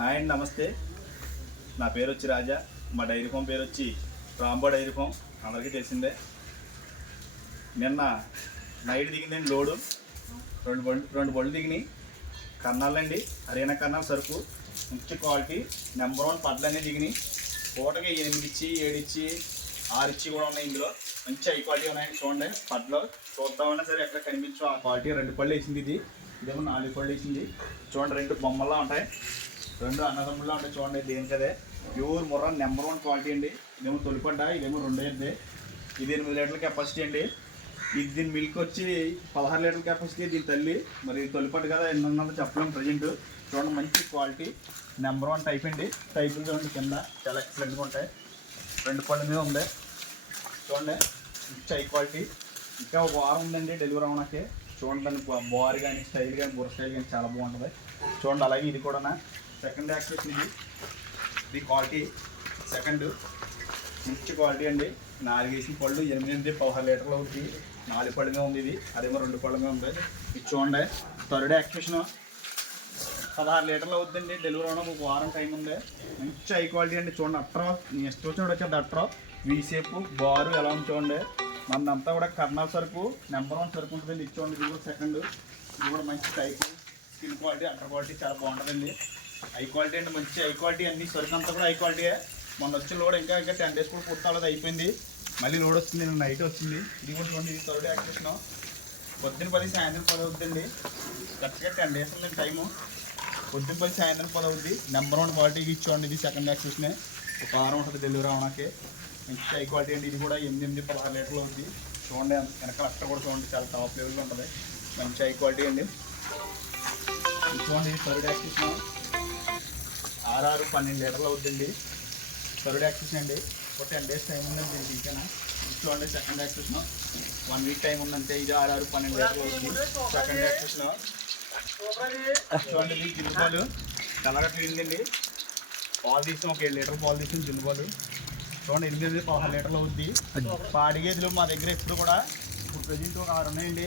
Hi అండి, నమస్తే. నా పేరు వచ్చి రాజా. మా డైరీ ఫామ్ పేరు వచ్చి రాంబో డైరీ ఫామ్. అందరికీ తెలిసిందే. నిన్న నైట్ దిగిందండి లోడు. రెండు బళ్ళు దిగినాయి. కన్నాలండి, హర్యానా కన్నాల సరుకు, మంచి క్వాలిటీ, నెంబర్ 1 పడ్లు అనేవి దిగినాయి. పూటకి 8 ఇచ్చి 7 ఇచ్చి 6 ఇచ్చి కూడా ఉన్నాయి. ఇందులో మంచి హై క్వాలిటీ ఉన్నాయండి. చూడండి, పడ్లు చూద్దామన్నా సరే ఎక్కడ కనిపించు ఆ క్వాలిటీ. 2 పళ్ళు వేసింది, ఇదేమో 4 పళ్ళు వేసింది. చూడండి, 2 బొమ్మల్లా ఉంటాయి, 2 అన్నదమ్ముల్లా ఉంటాయి. చూడండి, దేనికదే ప్యూర్ ముర్రా నెంబర్ 1 క్వాలిటీ అండి. ఇదేమో తొలిపడ్డ, ఇదేమో 2 అయింది. ఇది 8 లీటర్ల కెపాసిటీ అండి. ఇది దీని మిల్క్ వచ్చి 16 లీటర్ల కెపాసిటీ. దీని తల్లి మరి తొలిపడ్డు కదా, ఎన్ని ఉన్నదో చెప్పలేము ప్రజెంట్. చూడండి, మంచి క్వాలిటీ నెంబర్ 1 టైప్ అండి. టైపులు చూడండి, కింద చాలా ఎక్సలెంట్గా ఉంటాయి. 2 పళ్ళ మీద ఉంది. చూడండి, మంచి హై క్వాలిటీ. ఇంకా ఒక వారం ఉందండి డెలివరీ అవడానికి. చూడండి, దాని బార్ కానీ స్టైల్ కానీ బుర్ర స్టైల్ కానీ చాలా బాగుంటుంది. చూడండి, అలాగే ఇది కూడా సెకండ్ యాక్టివేషన్. ఇది క్వాలిటీ సెకండ్, మంచి క్వాలిటీ అండి. 4 వేసిన పళ్ళు, 8 16 లీటర్లు అవుతుంది. 4 పళ్ళుగా ఉంది. ఇది అదేమో 2 పళ్ళుగా ఉంది. ఇది చూడండి, థర్డ్ యాక్టివేషన్ 16 లీటర్లు అవుతుందండి. డెలివరీ అవడానికి ఒక వారం టైం ఉంది. మంచి హై క్వాలిటీ అండి. చూడండి, అట్రా నెక్స్ట్ వచ్చినప్పుడు వచ్చేది అట్రా వీ షేప్ బారు ఎలా ఉంది చూడండి. మనంతా కూడా కర్నాల్ సరుకు నెంబర్ 1 సరుకు ఉంటుందండి. ఇది చూడండి, ఇది కూడా సెకండ్. ఇది కూడా మంచి type, skin quality, under quality చాలా బాగుంటుందండి. హై క్వాలిటీ అండి, మంచి హై క్వాలిటీ. అన్ని సరుకు అంతా కూడా హై క్వాలిటీయే. మొన్న వచ్చి లోడ్ ఇంకా 10 డేస్ కూడా పూర్తి అయిపోయింది. మళ్ళీ లోడ్ వస్తుంది, నేను నైట్ వచ్చింది. ఇది కూడా చూడండి, ఇది థర్డ్ యాక్టివేషన్. పొద్దున్న 10 సాయంత్రం 10 అవుతుందండి. కరెక్ట్గా 10 డేస్ ఉందండి టైము. పొద్దున్న 10 సాయంత్రం 10 అవుతుంది. నెంబర్ 1 క్వాలిటీ ఇచ్చుకోండి. ఇది సెకండ్ యాక్టివేషన్. ఒక వారం ఉంటుంది డెలివరీ అవడానికి. మంచి హై క్వాలిటీ అండి. ఇది కూడా 8 16 లీటర్లు అవుతుంది. చూడండి, వెనకాల అక్కడ కూడా చూడండి, చాలా టాప్ లెవెల్లో ఉంటుంది. మంచి హై క్వాలిటీ అండి. చూడండి, ఇది థర్డ్ యాక్టివేషన్. 6 12 లీటర్లు అవుతుందండి. థర్డ్ యాక్టివేషన్ అండి. ఒక 10 డేస్ టైం ఉందండి దీనికి. ఇంకేనా చూడండి, సెకండ్ యాక్టివేషన్ 1 వీక్ టైం ఉందంటే. ఇది 6 12 లీటర్లు అవుతుంది. Second activation. చూడండి, ఇది జిల్లుబాలు తెల్లగా తిరిగిందండి. పాలు తీసాం, ఒక 7 లీటర్లు పాలు తీసాం జిల్లుబాలు. చూడండి, 8 16 లీటర్లు అవుద్ది. పాడి గేదెలు మా దగ్గర ఎప్పుడు కూడా ఇప్పుడు ప్రజెంట్ ఒక 6 ఉన్నాయండి.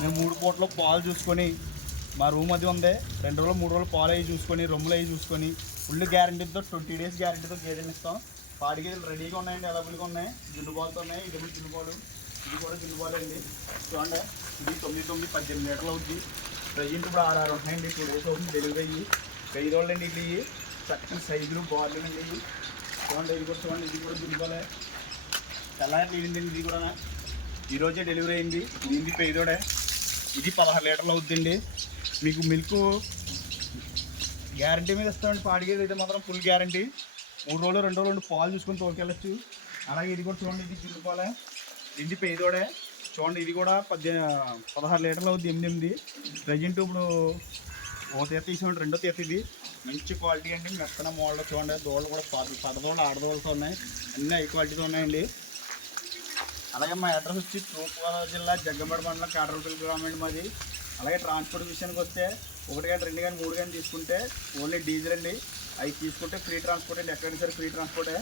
మేము 3 పూటలో పాలు చూసుకొని, మా రూమ్ అది ఉంది, 2 రోజులు 3 రోజులు పాలు అవి చూసుకొని, రొమ్ములు అవి చూసుకొని, ఫుల్ గ్యారంటీతో 20 డేస్ గ్యారంటీతో గేదెలు ఇస్తాం. పాడి గేదెలు రెడీగా ఉన్నాయండి, అవైలబుల్గా ఉన్నాయి. జిల్లుబాలతో ఉన్నాయి. ఇది జిల్లుబాలు, ఇది కూడా జిల్లుబాలు అండి. చూడండి, ఇది 9 18 లీటర్లు అవుద్ది. ప్రజెంట్ ఇప్పుడు 6 ఉన్నాయండి. 2 డేస్ అవుతుంది డెలివరీ అయ్యి. 5 రోజులు అండి. ఇది చక్కని సైజులు బార్లు అండి. ఇవి చూడండి, ఇది కూడా చూడండి, ఇది కూడా జిల్లుబాలే. తెల్లారి తీరిందండి. ఇది కూడా ఈరోజే డెలివరీ అయింది. దీనికి పేదోడే. ఇది 16 లీటర్లు అవుతుందండి. మీకు మిల్క్ గ్యారంటీ మీద ఇస్తామండి. పాడిగేది అయితే మాత్రం ఫుల్ గ్యారంటీ. 3 రోజులు 2 రోజులు పాలు చూసుకొని తోలుకెళ్ళచ్చు. అలాగే ఇది కూడా చూడండి, ఇది జిల్లుపాలే. ఇది పేదోడే. చూడండి, ఇది కూడా 16 లీటర్లు అవుతుంది. 8 ప్రజెంట్ ఇప్పుడు ఓ తీత తీసామండి, రెండో తీత. ఇది మంచి క్వాలిటీ అండి. మెత్తన మోడల్. చూడండి, దోళ్ళు కూడా 10 దోళ్ళు ఆడదోళ్ళతో ఉన్నాయి. అన్నీ హై క్వాలిటీతో ఉన్నాయండి. అలాగే మా అడ్రస్ వచ్చి తూర్పుగోదావరి జిల్లా జగ్గంపేట మండలం కాటరపల్లి గ్రామం అండి మాది. అలాగే ట్రాన్స్పోర్ట్ విషయానికి వస్తే 1 కానీ 2 కానీ 3 కానీ తీసుకుంటే ఓన్లీ డీజిల్ అండి. అవి తీసుకుంటే ఫ్రీ ట్రాన్స్పోర్ట్ అండి. ఎక్కడైనా సరే ఫ్రీ ట్రాన్స్పోర్టే.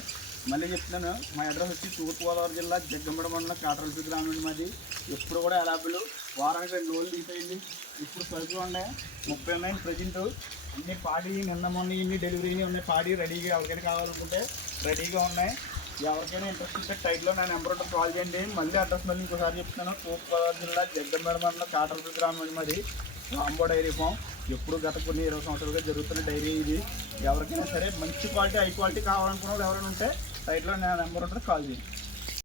మళ్ళీ చెప్తున్నాను, మా అడ్రస్ వచ్చి తూర్పుగోదావరి జిల్లా జగ్గంపేట మండలం కాటరపల్లి గ్రామం అండి మాది. ఎప్పుడు కూడా అవైలబుల్. వారానికి 2 రోజులు తీసేయండి. ఇప్పుడు సరుకులు ఉన్నాయి 30 ఉన్నాయి ప్రజెంట్. అన్ని పాడి నిన్న మొన్న ఇన్ని డెలివరీ ఉన్నాయి. పాడి రెడీగా ఎవరికైనా కావాలనుకుంటే రెడీగా ఉన్నాయి. ఎవరికైనా ఇంట్రెస్ట్ ఉంటే టైట్లో నా నెంబర్ ఉంటే కాల్ చేయండి. మళ్ళీ అడ్రస్ మళ్ళీ ఇంకోసారి చెప్తున్నాను. తూర్పుగోదావరి జిల్లా జగ్గంపేట మండలం కాటరపల్లి గ్రామం మరి రాంబో డైరీ ఫామ్. ఎప్పుడు గత కొన్ని 20 సంవత్సరాలుగా జరుగుతున్న డైరీ ఇది. ఎవరికైనా సరే మంచి క్వాలిటీ హై క్వాలిటీ కావాలనుకున్నప్పుడు ఎవరైనా ఉంటే టైట్లో నా నెంబర్ ఉంటే కాల్ చేయండి.